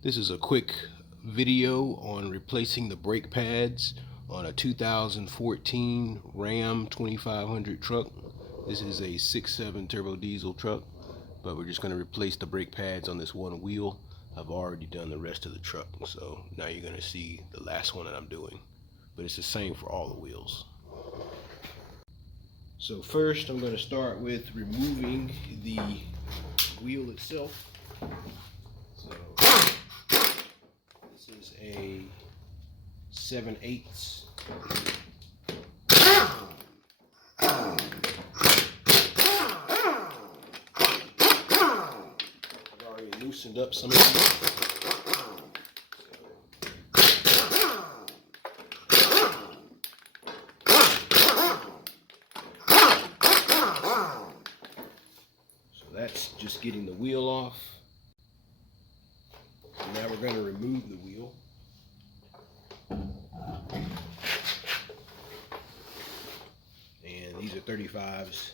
This is a quick video on replacing the brake pads on a 2014 Ram 2500 truck. This is a 6.7 turbo diesel truck, but we're just going to replace the brake pads on this one wheel. I've already done the rest of the truck, so now you're going to see the last one that I'm doing, but it's the same for all the wheels. So first I'm going to start with removing the wheel itself. So this is a 7/8. I've already loosened up some of these. So that's just getting the wheel off. Now we're going to remove the wheel. And these are 35s,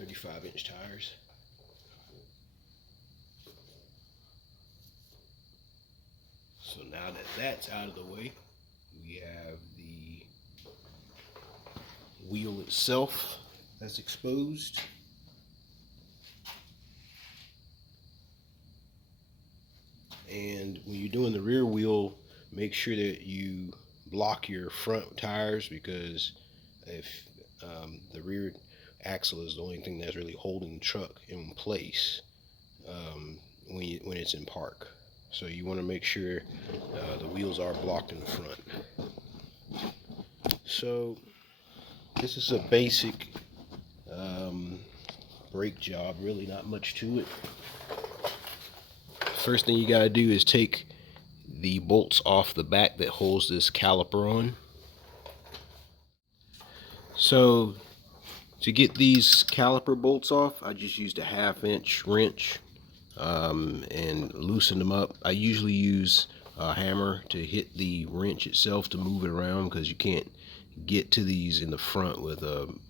35-inch tires. So now that that's out of the way, we have the wheel itself that's exposed. And when you're doing the rear wheel, make sure that you block your front tires, because if the rear axle is the only thing that's really holding the truck in place when it's in park. So you want to make sure the wheels are blocked in the front. So this is a basic brake job, really not much to it. First thing you got to do is take the bolts off the back that holds this caliper on. So to get these caliper bolts off, I just used a 1/2-inch wrench and loosened them up. I usually use a hammer to hit the wrench itself to move it around, because you can't get to these in the front with an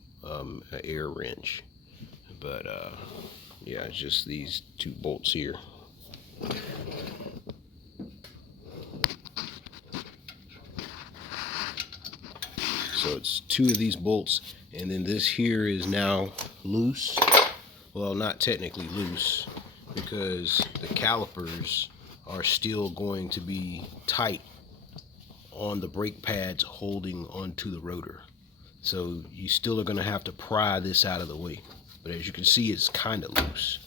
air wrench. But yeah, it's just these two bolts here. So it's two of these bolts, and then this here is now loose. Well, not technically loose, because the calipers are still going to be tight on the brake pads holding onto the rotor. So you still are going to have to pry this out of the way. But as you can see, it's kind of loose.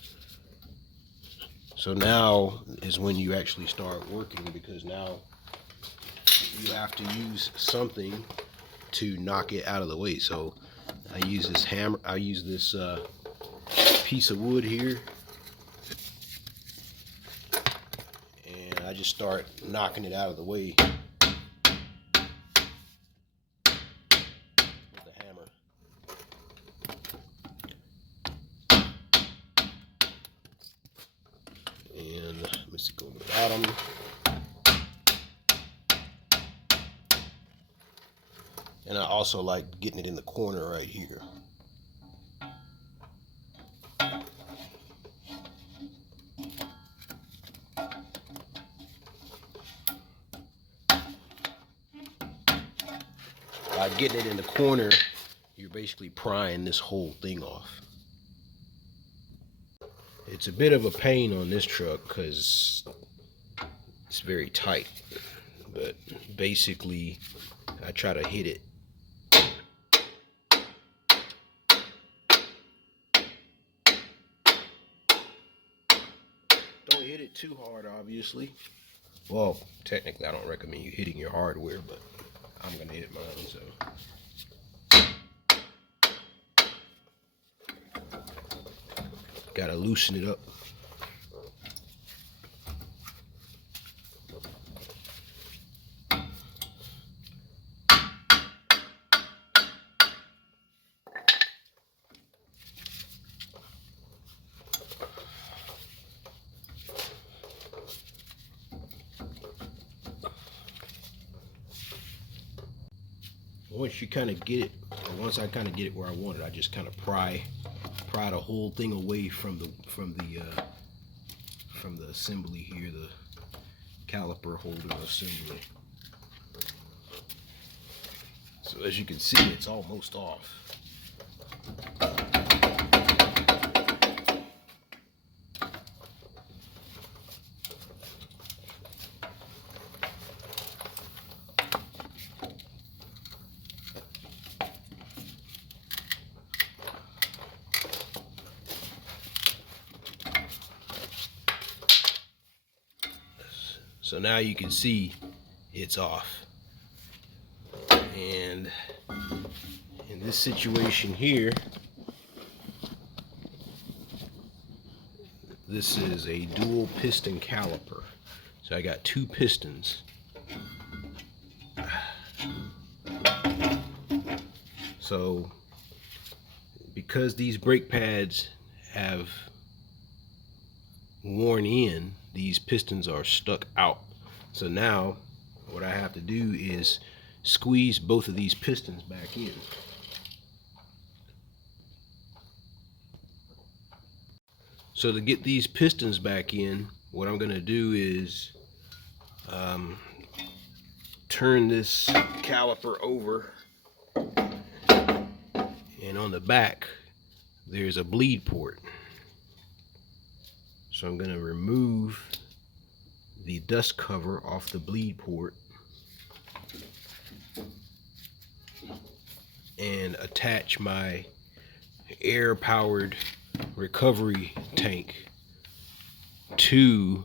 So now is when you actually start working, because now you have to use something to knock it out of the way. So I use this hammer, I use this piece of wood here, and I just start knocking it out of the way with the hammer. And let me see, go to the bottom. And I also like getting it in the corner right here. By getting it in the corner, you're basically prying this whole thing off. It's a bit of a pain on this truck because it's very tight, but basically I try to hit it. Don't hit it too hard, obviously. Well, technically I don't recommend you hitting your hardware, but I'm gonna hit mine, so. Gotta loosen it up. Once you kind of get it, or once I kind of get it where I want it, I just kind of pry the whole thing away from the from the assembly here, the caliper holder assembly. So as you can see, it's almost off. So now you can see it's off. And in this situation here, this is a dual piston caliper. So I got two pistons. So because these brake pads have worn in, these pistons are stuck out. So now what I have to do is squeeze both of these pistons back in. So to get these pistons back in, what I'm going to do is turn this caliper over, and on the back there's a bleed port. So I'm going to remove the dust cover off the bleed port and attach my air powered recovery tank to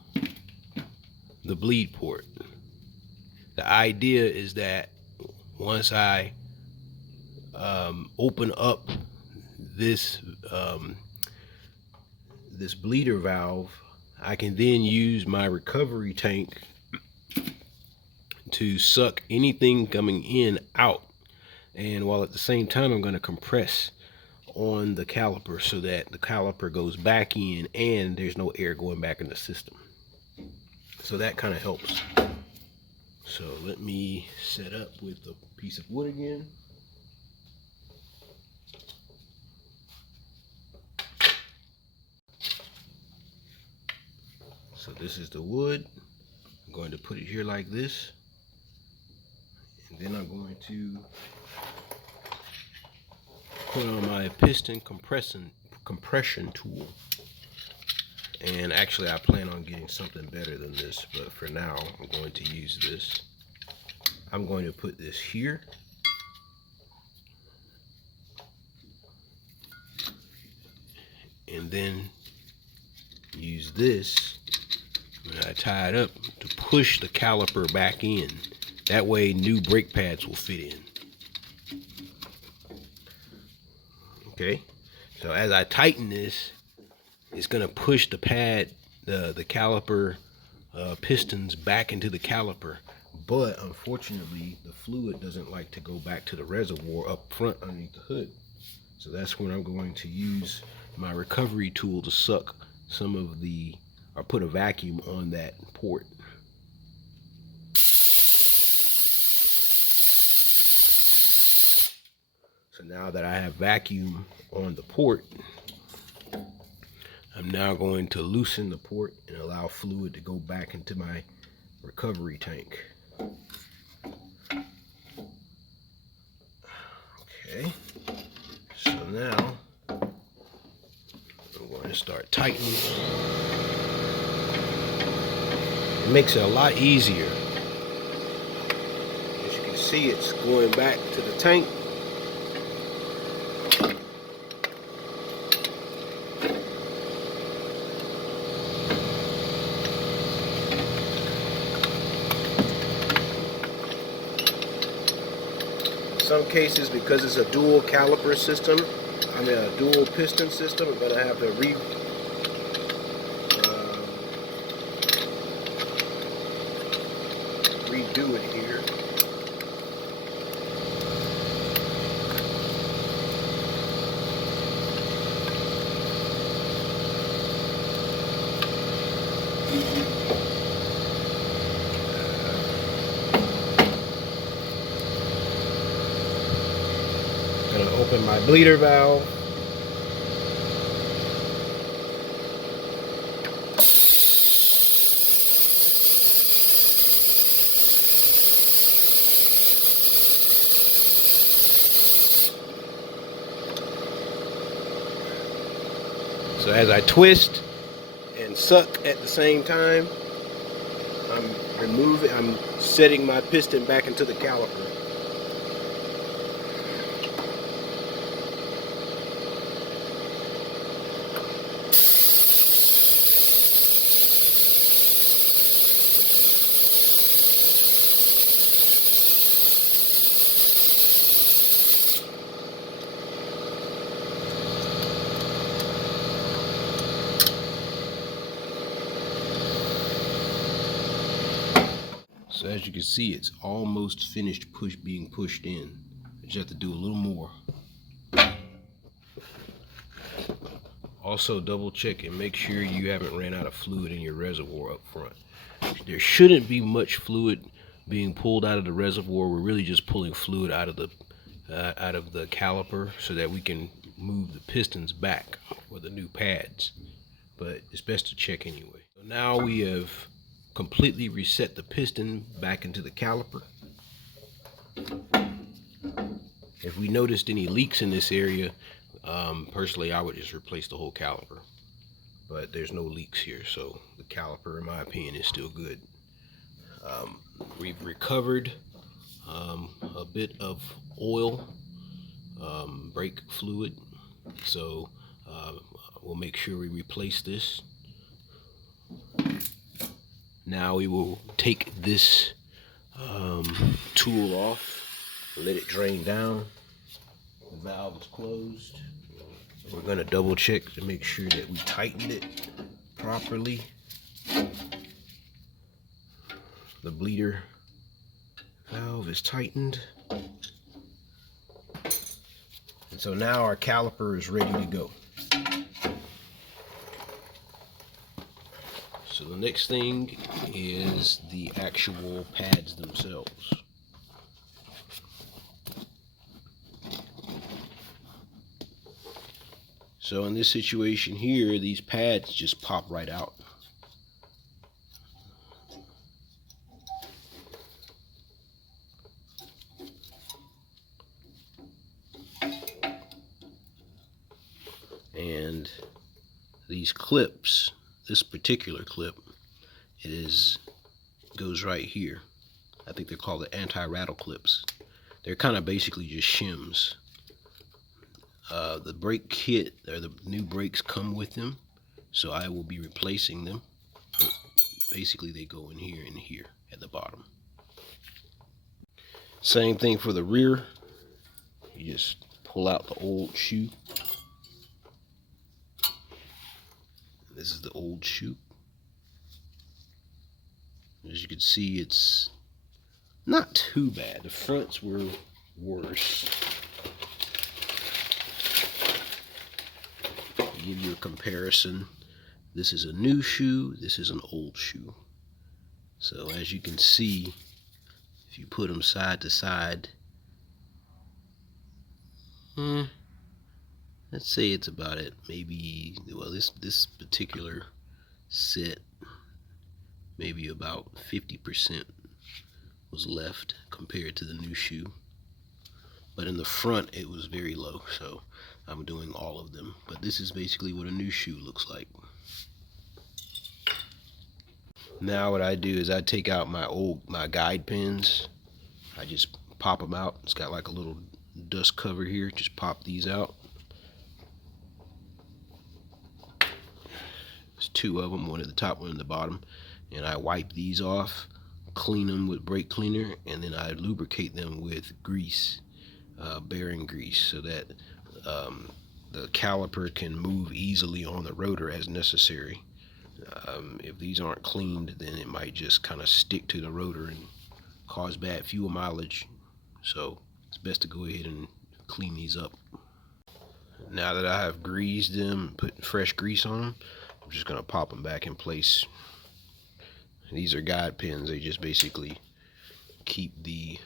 the bleed port. The idea is that once I open up this this bleeder valve, I can then use my recovery tank to suck anything coming in out, and while at the same time I'm going to compress on the caliper so that the caliper goes back in and there's no air going back in the system. So that kind of helps. So let me set up with a piece of wood again. So this is the wood. I'm going to put it here like this, and then I'm going to put on my piston compression tool. And actually I plan on getting something better than this, but for now I'm going to use this. I'm going to put this here, and then use this when I tie it up to push the caliper back in. That way new brake pads will fit in. Okay, so as I tighten this, it's going to push the pad, the caliper pistons back into the caliper. But unfortunately, the fluid doesn't like to go back to the reservoir up front underneath the hood. So that's when I'm going to use my recovery tool to suck some of the, or put a vacuum on that port. So now that I have vacuum on the port, I'm now going to loosen the port and allow fluid to go back into my recovery tank. Okay, so now I'm going to start tightening. It makes it a lot easier. As you can see, it's going back to the tank. In some cases, because it's a dual caliper system, I mean a dual piston system, I'm going to have to redo it here. I'm going to open my bleeder valve. as I twist and suck at the same time, I'm setting my piston back into the caliper. So as you can see, it's almost finished being pushed in. You just have to do a little more. Also double check and make sure you haven't ran out of fluid in your reservoir up front. There shouldn't be much fluid being pulled out of the reservoir. We're really just pulling fluid out of the caliper so that we can move the pistons back for the new pads. But it's best to check anyway. So now we have completely reset the piston back into the caliper. If we noticed any leaks in this area, personally I would just replace the whole caliper, but there's no leaks here, so the caliper in my opinion is still good. We've recovered a bit of oil, brake fluid, so we'll make sure we replace this. Now we will take this tool off, let it drain down. The valve is closed. We're going to double check to make sure that we tightened it properly. The bleeder valve is tightened. And so now our caliper is ready to go. So the next thing is the actual pads themselves. So in this situation here, these pads just pop right out. And these clips, this particular clip goes right here. I think they're called the anti-rattle clips. They're kind of basically just shims. The brake kit, or the new brakes, come with them, so I will be replacing them. But basically they go in here and here at the bottom. Same thing for the rear. You just pull out the old shoe. This is the old shoe. As you can see, it's not too bad. The fronts were worse. To give you a comparison, this is a new shoe, this is an old shoe. So as you can see, if you put them side to side, let's say it's about it. Maybe, well, this particular set, maybe about 50% was left compared to the new shoe. But in the front, it was very low, so I'm doing all of them. But this is basically what a new shoe looks like. Now what I do is I take out my guide pins. I just pop them out. It's got like a little dust cover here. Just pop these out. There's two of them, one at the top, one at the bottom. And I wipe these off, clean them with brake cleaner, and then I lubricate them with grease, bearing grease, so that the caliper can move easily on the rotor as necessary. If these aren't cleaned, then it might just kind of stick to the rotor and cause bad fuel mileage. So it's best to go ahead and clean these up. Now that I have greased them, put fresh grease on them, I'm just going to pop them back in place. These are guide pins. They just basically keep the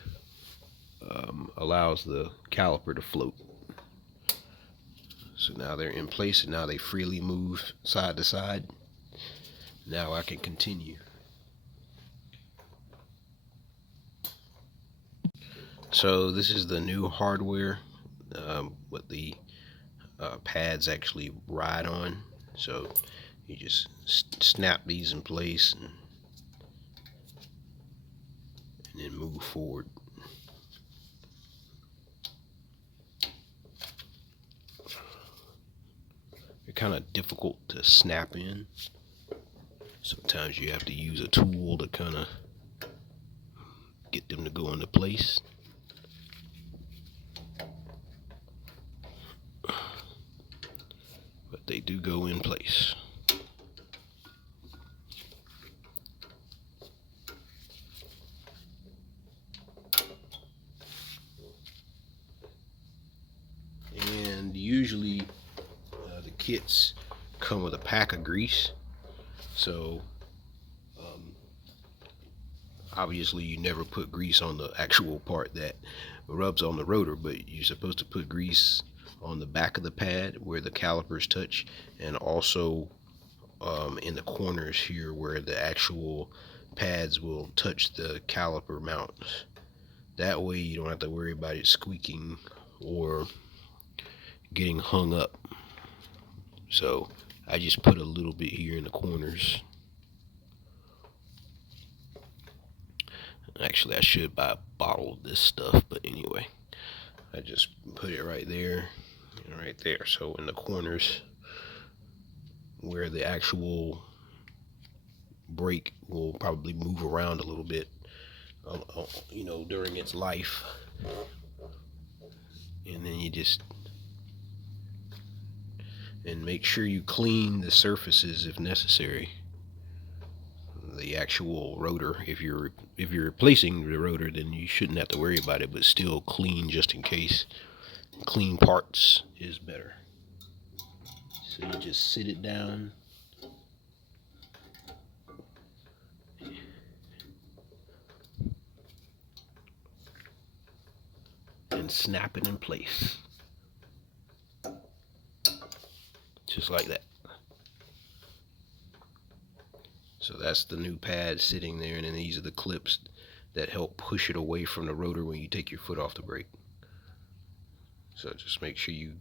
allows the caliper to float. So now they're in place, and now they freely move side to side. Now I can continue. So this is the new hardware, what the pads actually ride on. So you just snap these in place and then move forward. They're kind of difficult to snap in. Sometimes you have to use a tool to kind of get them to go into place. But they do go in place. And usually the kits come with a pack of grease. So obviously you never put grease on the actual part that rubs on the rotor, but you're supposed to put grease on the back of the pad where the calipers touch, and also in the corners here where the actual pads will touch the caliper mounts. That way you don't have to worry about it squeaking or getting hung up. So I just put a little bit here in the corners. Actually, I should buy a bottle of this stuff, but anyway, I just put it right there and right there. So in the corners where the actual brake will probably move around a little bit, you know, during its life. And then you just, and make sure you clean the surfaces if necessary. The actual rotor, if you're replacing the rotor, then you shouldn't have to worry about it, but still clean just in case. Clean parts is better. So you just sit it down and snap it in place, just like that. So that's the new pad sitting there, and then these are the clips that help push it away from the rotor when you take your foot off the brake. So just make sure you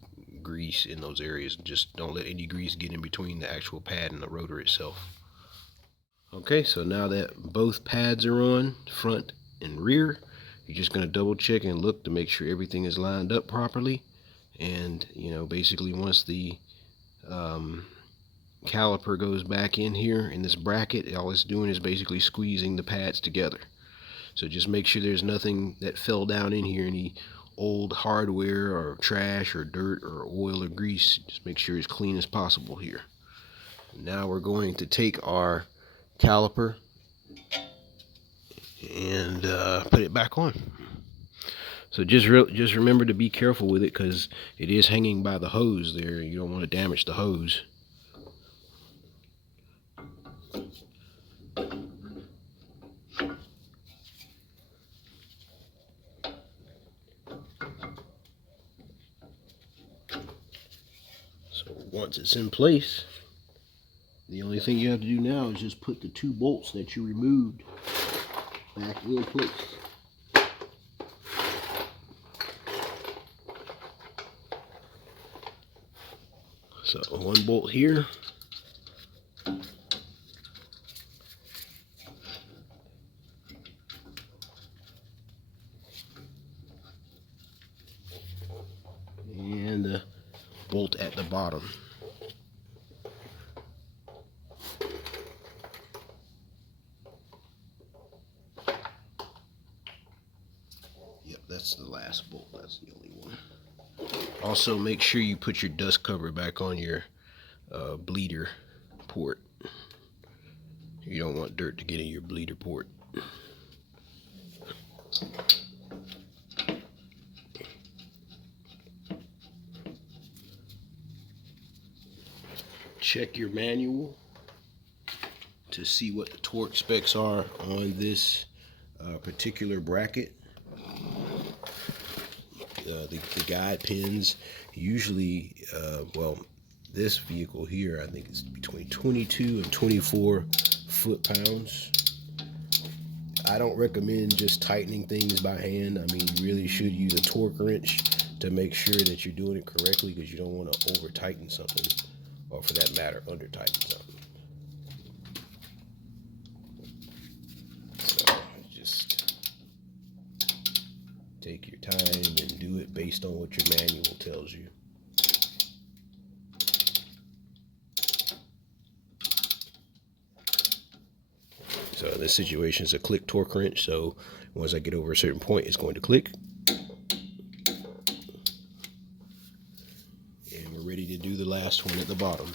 grease in those areas, and just don't let any grease get in between the actual pad and the rotor itself. Okay, so now that both pads are on, front and rear, you're just going to double check and look to make sure everything is lined up properly. And you know, basically once the caliper goes back in here in this bracket, all it's doing is basically squeezing the pads together. So just make sure there's nothing that fell down in here, any old hardware or trash or dirt or oil or grease. Just make sure it's clean as possible here. Now we're going to take our caliper and put it back on. So just remember to be careful with it, because it is hanging by the hose there. You don't want to damage the hose. So once it's in place, the only thing you have to do now is just put the 2 bolts that you removed back in place. So 1 bolt here. And a bolt at the bottom. Yep, that's the last bolt. That's the only one. Also, make sure you put your dust cover back on your bleeder port. You don't want dirt to get in your bleeder port. Check your manual to see what the torque specs are on this particular bracket. The guide pins usually, well, this vehicle here, I think it's between 22 and 24 foot-pounds. I don't recommend just tightening things by hand. I mean, you really should use a torque wrench to make sure that you're doing it correctly, because you don't want to over tighten something, or for that matter, under tighten something. So just take your time and do it based on what your manual tells you. So in this situation, it's a click torque wrench. So once I get over a certain point, it's going to click. And we're ready to do the last one at the bottom.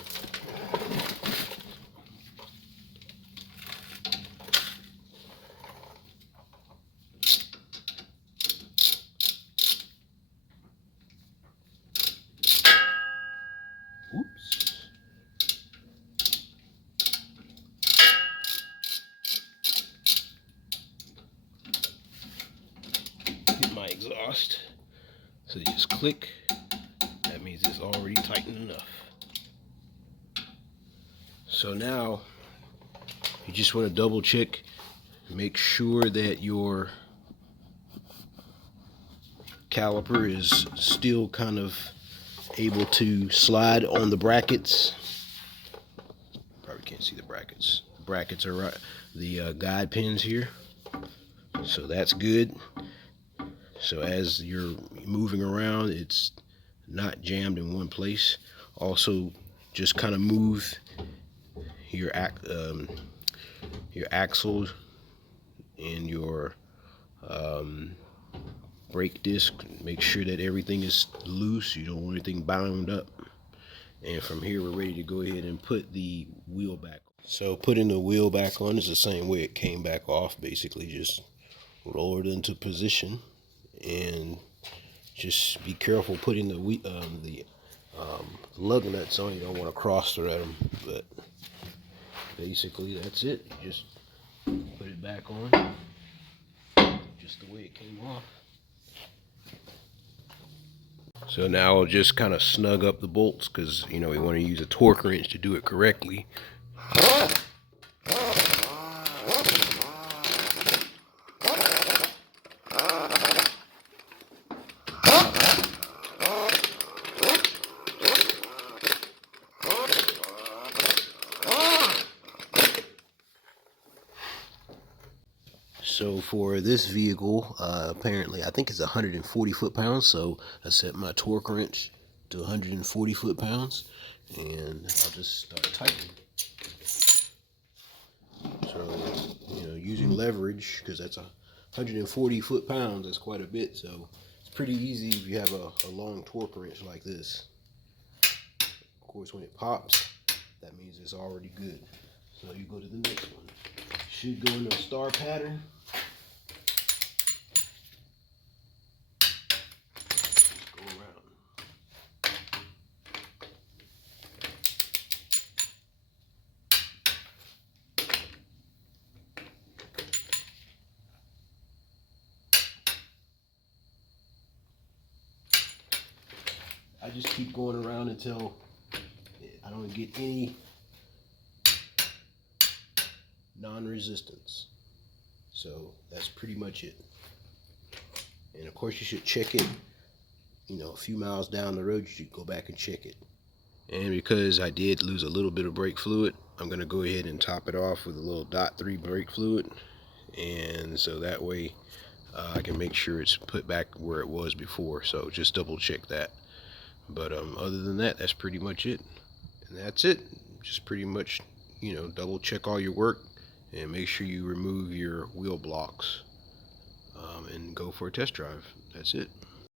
Oops. Hit my exhaust. So you just click. That means it's already tightened enough. So now you just want to double check, make sure that your caliper is still kind of able to slide on the brackets. Probably can't see the brackets. The brackets are right, the guide pins here. So that's good. So as you're moving around, it's not jammed in one place. Also, just kind of move your axle and your brake disc. Make sure that everything is loose. You don't want anything bound up. And from here, we're ready to go ahead and put the wheel back. So putting the wheel back on is the same way it came back off. Basically, just lower it into position, and just be careful putting the lug nuts on. You don't want to cross thread them, but basically that's it. You just put it back on just the way it came off. So now I'll just kind of snug up the bolts, because we want to use a torque wrench to do it correctly. So for this vehicle, apparently, I think it's 140 foot-pounds. So I set my torque wrench to 140 foot-pounds, and I'll just start tightening. So, using leverage, because that's 140 foot-pounds, that's quite a bit. So it's pretty easy if you have a long torque wrench like this. Of course, when it pops, that means it's already good. So you go to the next one. Should go in a star pattern. Go around. I just keep going around until I don't get any non-resistance. So that's pretty much it. And of course, you should check it, a few miles down the road. You should go back and check it. And because I did lose a little bit of brake fluid, I'm going to go ahead and top it off with a little .3 brake fluid. And so that way I can make sure it's put back where it was before. So just double check that. But other than that, that's pretty much it. And that's it. Just pretty much, double check all your work and make sure you remove your wheel blocks and go for a test drive. That's it.